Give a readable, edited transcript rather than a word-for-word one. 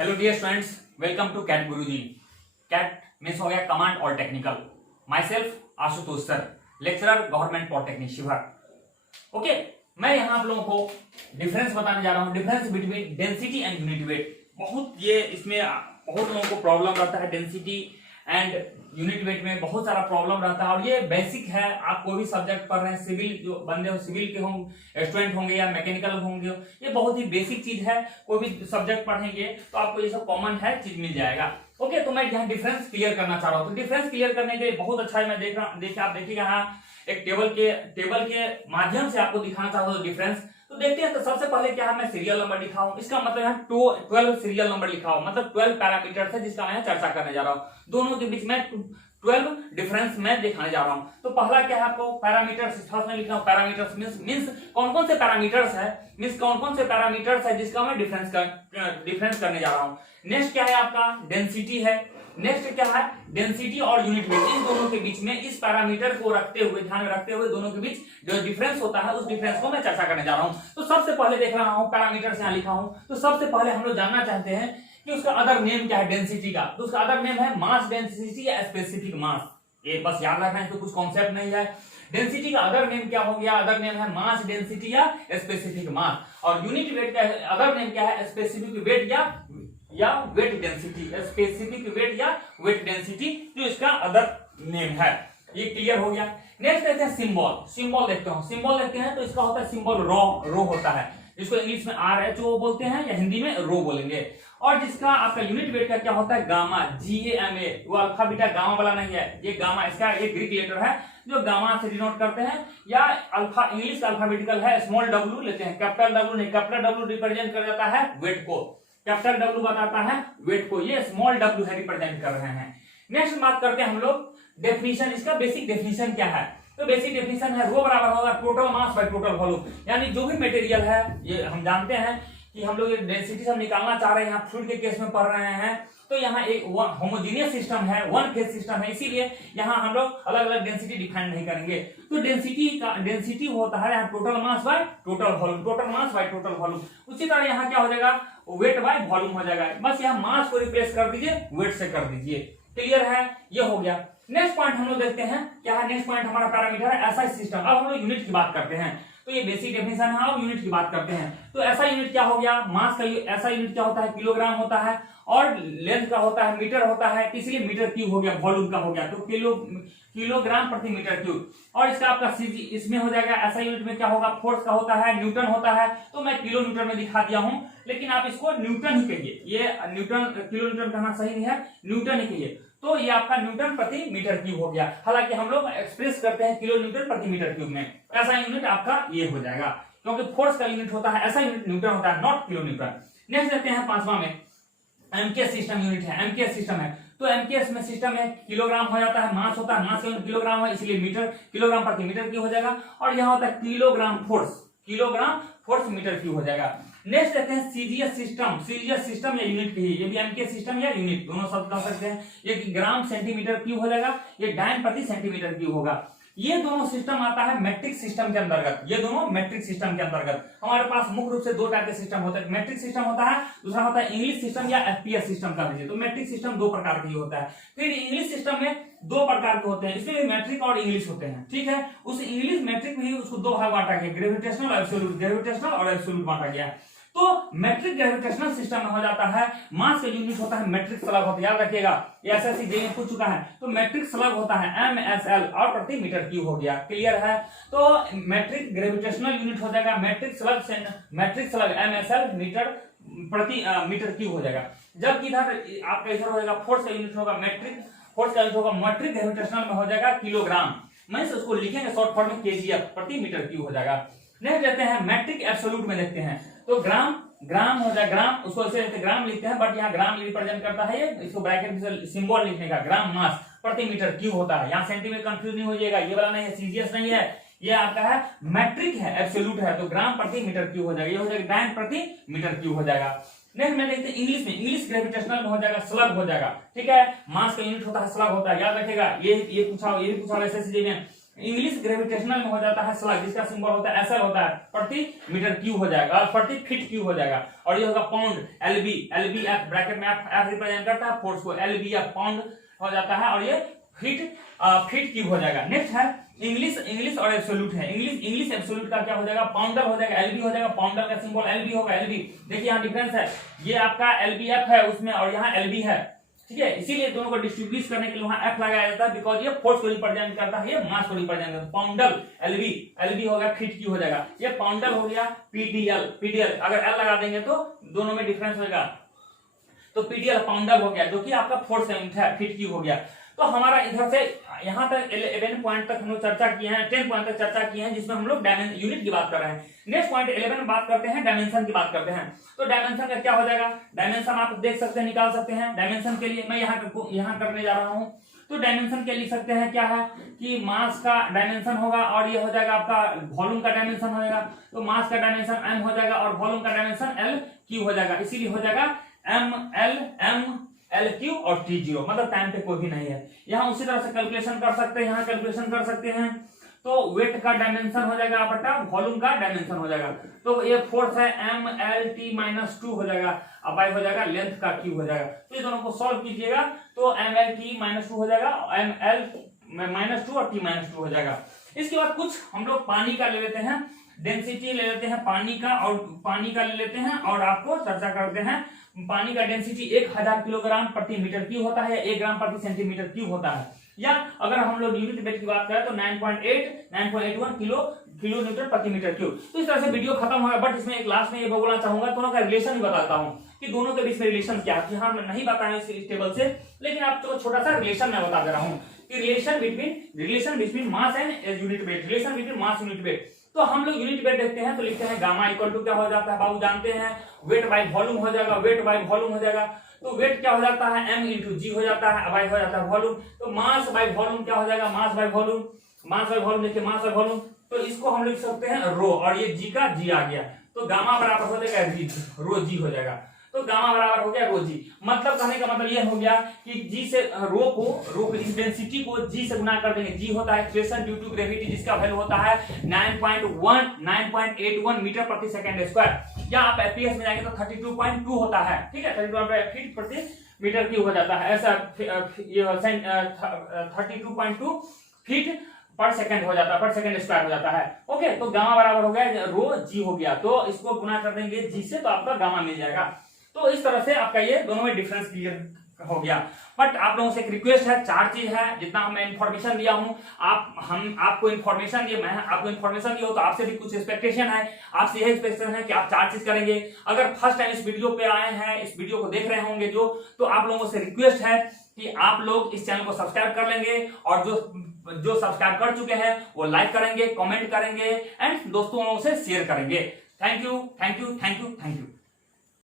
Hello dear students, welcome to CAT Guruji. CAT means हो गया command और technical. Myself Ashutosh sir, lecturer government polytechnic Sheohar. Okay, मैं यहाँ आप लोगों को डिफरेंस बताने जा रहा हूँ, difference between density and unit weight. इसमें बहुत लोगों को प्रॉब्लम रहता है डेंसिटी एंड यूनिट वेट में बहुत सारा प्रॉब्लम रहता है, और ये बेसिक है। आप कोई भी सब्जेक्ट पढ़ रहे हैं, सिविल जो बंदे हो, सिविल के होंगे स्टूडेंट होंगे या मैकेनिकल होंगे, ये बहुत ही बेसिक चीज है। कोई भी सब्जेक्ट पढ़ेंगे तो आपको ये सब कॉमन है चीज मिल जाएगा। ओके, तो मैं यहाँ डिफरेंस क्लियर करना चाह रहा हूँ। तो डिफरेंस क्लियर करने के लिए बहुत अच्छा है, मैं देख रहा आप देखिएगा यहाँ एक टेबल के माध्यम से आपको दिखाना चाहता हूँ डिफरेंस। तो देखते हैं। तो सबसे पहले क्या है, मैं सीरियल नंबर लिखा हूं, इसका मतलब यहाँ 12 सीरियल नंबर लिखा हूं, मतलब 12 पैरामीटर्स है जिसका मैं चर्चा करने जा रहा हूं। दोनों के बीच में 12 डिफरेंस मैं दिखाने जा रहा हूं। तो पहला क्या है, आपको पैरामीटर्स फर्स्ट में लिखना हूं। पैरामीटर्स मींस कौन कौन से पैरामीटर्स है, जिसका मैं डिफरेंस करने जा रहा हूं। नेक्स्ट क्या है आपका, डेंसिटी है। नेक्स्ट क्या है, डेंसिटी और यूनिट वेट। इन दोनों के बीच में इस पैरामीटर को ध्यान में रखते हुए दोनों के बीच जो डिफरेंस होता है उस डिफरेंस को मैं चर्चा करने जा रहा हूं। तो सबसे पहले देख रहा हूं पैरामीटर्स यहाँ लिखा हूं। तो सबसे पहले हम लोग जानना चाहते हैं कि उसका अदर नेम क्या है डेंसिटी का। तो उसका अदर नेम है मास डेंसिटी या स्पेसिफिक मास। ये बस याद रखना है, इसमें कुछ कॉन्सेप्ट नहीं है। डेंसिटी का अदर नेम क्या हो गया, अदर नेम है मास डेंसिटी या स्पेसिफिक मास। और यूनिट वेट का अदर नेम क्या है, स्पेसिफिक वेट या वेट डेंसिटी। स्पेसिफिक वेट या वेट डेंसिटी जो इसका अदर नेम है। ये क्लियर हो गया। नेक्स्ट देखते हैं सिंबल देखते हैं। तो इसका होता है सिंबल रो होता है, जिसको इंग्लिश में RHO बोलते हैं या हिंदी में रो बोलेंगे। और जिसका आपका यूनिट वेट का क्या होता है, गामा, GAMA। वो अल्फा बीटा गामा वाला नहीं है, ये गामा, इसका एक ग्रीक लेटर है जो गामा से डिनोट करते हैं। या अल्फा इंग्लिश अल्फाबेटिकल है, स्मॉल W लेते हैं, कैपिटल W नहीं। कैपिटल W रिप्रेजेंट कर जाता है वेट को, कैपिटल W बताता है वेट को, ये स्मॉल W है रिप्रेजेंट कर रहे हैं। नेक्स्ट बात करते हैं हम लोग डेफिनेशन। इसका बेसिक डेफिनेशन क्या है, तो बेसिक डेफिनेशन है रो बराबर होगा total mass by total volume. यानी जो भी मटेरियल है, ये हम जानते हैं कि हम लोग डेंसिटी से निकालना चाह रहे हैं, यहाँ फ्लूइड के केस में पढ़ रहे हैं। तो यहाँ एक होमोजेनियस सिस्टम है, वन फेज सिस्टम है, इसीलिए यहाँ हम लोग अलग अलग डेंसिटी डिफाइन नहीं करेंगे। तो डेंसिटी होता है यहाँ total mass by total volume. उसी तरह यहाँ क्या हो जाएगा, वेट बाय वॉल्यूम हो जाएगा। बस यहाँ मास को रिप्लेस कर दीजिए, वेट से कर दीजिए। क्लियर है, ये हो गया। नेक्स्ट पॉइंट हम लोग देखते हैं क्या है। नेक्स्ट पॉइंट हमारा पैरामीटर है SI सिस्टम। अब हम लोग यूनिट की बात करते हैं। तो ये बेसिक डेफिनेशन है, अब यूनिट की बात करते हैं। तो ऐसा यूनिट क्या हो गया, मास का ऐसा यूनिट क्या होता है, किलोग्राम होता है, और लेंथ का होता है मीटर होता है, इसलिए मीटर क्यूब हो गया, वॉल्यूम का हो गया। तो किलोग्राम प्रति मीटर क्यूब। और इसका आपका CG इसमें हो जाएगा। ऐसा यूनिट में क्या होगा, फोर्स का होता है, न्यूटन होता है। तो मैं किलो न्यूटन में दिखा दिया हूं, लेकिन आप इसको न्यूटन ही कहिए। ये किलो न्यूटन कहना सही नहीं है, न्यूटन ही कहिए। तो ये आपका न्यूटन प्रति मीटर क्यूब हो गया। हालांकि हम लोग एक्सप्रेस करते हैं किलो न्यूटन प्रति मीटर क्यूब में। ऐसा यूनिट आपका ये हो जाएगा, क्योंकि फोर्स का यूनिट होता है, ऐसा यूनिट न्यूटन होता है, नॉट किलो न्यूटन। नेक्स्ट देखते हैं पांचवा में MKS सिस्टम यूनिट है, MKS सिस्टम है। तो MKS में सिस्टम है, किलोग्राम हो जाता है, मास होता है, मास का यूनिट किलोग्राम है, इसलिए मीटर, किलोग्राम प्रति मीटर क्यूब हो जाएगा। और यहाँ होता है किलोग्राम फोर्स मीटर क्यूब हो जाएगा। नेक्स्ट देखते हैं CGS सिस्टम या यूनिट की, ये भी MKS सिस्टम या यूनिट दोनों शब्द कह सकते हैं। ये ग्राम सेंटीमीटर क्यूब हो जाएगा, ये डायन प्रति सेंटीमीटर क्यूब होगा। ये दोनों सिस्टम आता है मैट्रिक सिस्टम के अंतर्गत। हमारे पास मुख्य रूप से दो टाइप के सिस्टम होते हैं। मैट्रिक सिस्टम होता है, दूसरा होता है इंग्लिश सिस्टम या FPS सिस्टम का लीजिए। तो मैट्रिक सिस्टम दो प्रकार की होता है। फिर इंग्लिश सिस्टम में दो प्रकार के होते हैं, इसमें मैट्रिक और इंग्लिश होते हैं। ठीक है, उस इंग्लिश मैट्रिक में ही उसको दो भाग बांटा गया, ग्रेविटेशनल और एब्सोल्यूट बांटा गया। तो मैट्रिक ग्रेविटेशनल सिस्टम में हो जाता है, मास का यूनिट होता है मैट्रिक स्लग होता है, याद रखिएगा, ये SSC JEE में पूछ चुका है। तो मैट्रिक स्लग होता है MSL और प्रति मीटर क्यूब हो गया। क्लियर है, तो मैट्रिक ग्रेविटेशनल यूनिट हो जाएगा मैट्रिक स्लग MSL मीटर प्रति मीटर क्यूब हो जाएगा। जबकि इधर आपका इधर हो जाएगा फोर्स का यूनिट होगा मैट्रिक ग्रेविटेशनल में हो जाएगा किलोग्राम। मैं उसको लिखेंगे शॉर्ट फॉर्म में KGF प्रति मीटर क्यूब हो जाएगा। नेक्स्ट देखते हैं मैट्रिक एब्सोल्यूट में देखते हैं। तो ग्राम हो जाए, ग्राम उसको ऐसे ग्राम लिखते हैं, बट यहाँ ग्राम रिप्रेजेंट करता है, इसको ब्रैकेट में सिंबल लिखने का, ग्राम मास प्रति मीटर क्यूब होता है। यहाँ सेंटीमीटर कंफ्यूज नहीं हो जाएगा, ये वाला नहीं है, CGS नहीं है, ये आपका है मैट्रिक है, एब्सोल्यूट है। तो ग्राम प्रति मीटर क्यूब हो जाएगा, ये हो जाएगा डायन प्रति मीटर क्यूब हो जाएगा। नेक्स्ट में देखते हैं इंग्लिश में, इंग्लिश ग्रेविटेशनल में हो जाएगा स्लग हो जाएगा। ठीक है, मास का यूनिट होता है स्लग होता है, याद रखिएगा। ये पूछा SSC में इंग्लिश ग्रेविटेशनल में हो जाता है स्लग, जिसका सिंबल होता है SL होता है, प्रति मीटर क्यूब हो जाएगा, प्रति फीट क्यूब हो जाएगा। और ये होगा पाउंड, LBF ब्रैकेट में F रिप्रेजेंट करता है फोर्स को, LBF पाउंड हो जाता है, और ये फीट क्यूब हो जाएगा। नेक्स्ट है इंग्लिश और एब्सोल्यूट है। इंग्लिश एब्सोल्यूट का क्या हो जाएगा, पाउंडर हो जाएगा, LB हो जाएगा, पाउंडर का सिंबल LB होगा, LB। देखिए यहाँ डिफरेंस है, ये आपका LBF है उसमें और यहाँ LB है, ठीक है। इसीलिए दोनों को डिस्ट्रीब्यूट करने के लिए वहां F लगाया जाता है, बिकॉज ये फोर्स को रिप्रेजेंट करता है, ये मास को रिप्रेजेंट करता है। पाउंडल LB हो गया, फीट क्यूब हो जाएगा। ये पाउंडल हो गया, PDL अगर L लगा देंगे तो दोनों में डिफरेंस होगा, तो PDL पाउंडल हो गया, जो कि आपका फोर्स यूनिट है, फीट क्यूब हो गया। तो हमारा इधर से यहाँ तक 11 पॉइंट तक हम लोग चर्चा किए हैं, 10 पॉइंट तक चर्चा किए हैं, जिसमें हम लोग यूनिट की बात कर रहे हैं। नेक्स्ट पॉइंट 11 में बात करते हैं, डायमेंशन की बात करते हैं। तो डायमेंशन का क्या हो जाएगा, डायमेंशन आप देख सकते हैं, निकाल सकते हैं। डायमेंशन के लिए मैं यहाँ करने जा रहा हूँ। तो डायमेंशन के लिख सकते हैं क्या है कि मास का डायमेंशन होगा, और ये हो जाएगा आपका वॉल्यूम का डायमेंशन हो जाएगा। तो मास का डायमेंशन M हो जाएगा और वॉल्यूम का डायमेंशन LQ हो जाएगा, इसीलिए हो जाएगा ML और T0, मतलब टाइम पे कोई भी नहीं है। यहाँ उसी तरह से कैलकुलेशन कर सकते हैं, यहाँ कैलकुलेशन कर सकते हैं। तो वेट का डायमेंशन हो जाएगा बटा वॉल्यूम का डायमेंशन हो जाएगा। तो ये फोर्स है MLT-2 हो जाएगा, अब बाई हो जाएगा लेंथ का क्यूब हो जाएगा। तो ये दोनों को सॉल्व कीजिएगा तो MLT-2 हो जाएगा, ML-2 और T-2 हो जाएगा। इसके बाद कुछ हम लोग पानी का ले लेते हैं, डेंसिटी ले लेते हैं पानी का ले लेते हैं, और आपको चर्चा करते हैं। पानी का डेंसिटी 1000 किलोग्राम प्रति मीटर क्यूब होता है, 1 ग्राम प्रति सेंटीमीटर क्यूब होता है। या अगर हम लोग यूनिट वेट की बात करें तो 9.81 किलो न्यूटन प्रति मीटर क्यूब। तो इस तरह से वीडियो खत्म होगा, बट इसमें एक लास्ट में ये बोलना चाहूंगा, दोनों का रिलेशन भी बताता हूँ कि दोनों के बीच में रिलेशन क्या है। हाँ, मैं नहीं बताया इस टेबल से, लेकिन आपको छोटा सा रिलेशन मैं बता दे रहा हूँ कि relation between mass and unit weight, relation between mass unit weight. तो हम लोग यूनिट वेट देखते हैं तो लिखते हैं गामा इक्वल टू क्या हो जाता है बाबू जानते हैं, वेट बाय वॉल्यूम हो जाएगा, वेट बाय वॉल्यूम हो जाएगा। तो वेट क्या हो जाता है, M इंटू जी हो जाता है, बाय हो जाता है वॉल्यूम। तो मास बाय वॉल्यूम क्या हो जाएगा, मास बाय वॉल्यूम देखिए, मास बाय वॉल्यूम। तो इसको हम लिख सकते हैं रो, और ये जी का जी आ गया, तो गामा बराबर हो जाएगा रो जी हो जाएगा। तो गामा बराबर हो गया रो जी। मतलब कहने का मतलब यह हो गया कि जी से रो को इंटेंसिटी को जी से गुना कर देंगे। जी होता है एक्सप्रेशन ड्यू टू ग्रेविटी, जिसका वैल्यू होता है 9.81 मीटर प्रति सेकंड स्क्वायर, या आप एफपीएस में जाएंगे तो 32.2 होता है, ठीक है, 32 फीट प्रति मीटर क्यूब हो जाता है। ऐसा 32.2 फीट पर सेकंड हो जाता है, पर सेकंड स्क्वायर हो जाता है। ओके, तो गामा बराबर हो गया रो जी हो गया, तो इसको गुना कर देंगे जी से, तो आपका गामा मिल जाएगा। तो इस तरह से आपका ये दोनों में डिफरेंस क्लियर हो गया। बट आप लोगों से एक रिक्वेस्ट है, 4 चीज है, जितना मैं इन्फॉर्मेशन दिया हूँ, आपको इन्फॉर्मेशन दिए, मैं आपको इन्फॉर्मेशन दिया हो, तो आपसे भी कुछ एक्सपेक्टेशन है, आपसे यही एक्सपेक्टेशन है कि आप 4 चीज करेंगे। अगर फर्स्ट टाइम इस वीडियो पे आए हैं, इस वीडियो को देख रहे होंगे तो आप लोगों से रिक्वेस्ट है कि आप लोग इस चैनल को सब्सक्राइब कर लेंगे, और जो सब्सक्राइब कर चुके हैं वो लाइक करेंगे, कमेंट करेंगे एंड दोस्तों से शेयर करेंगे। Thank you.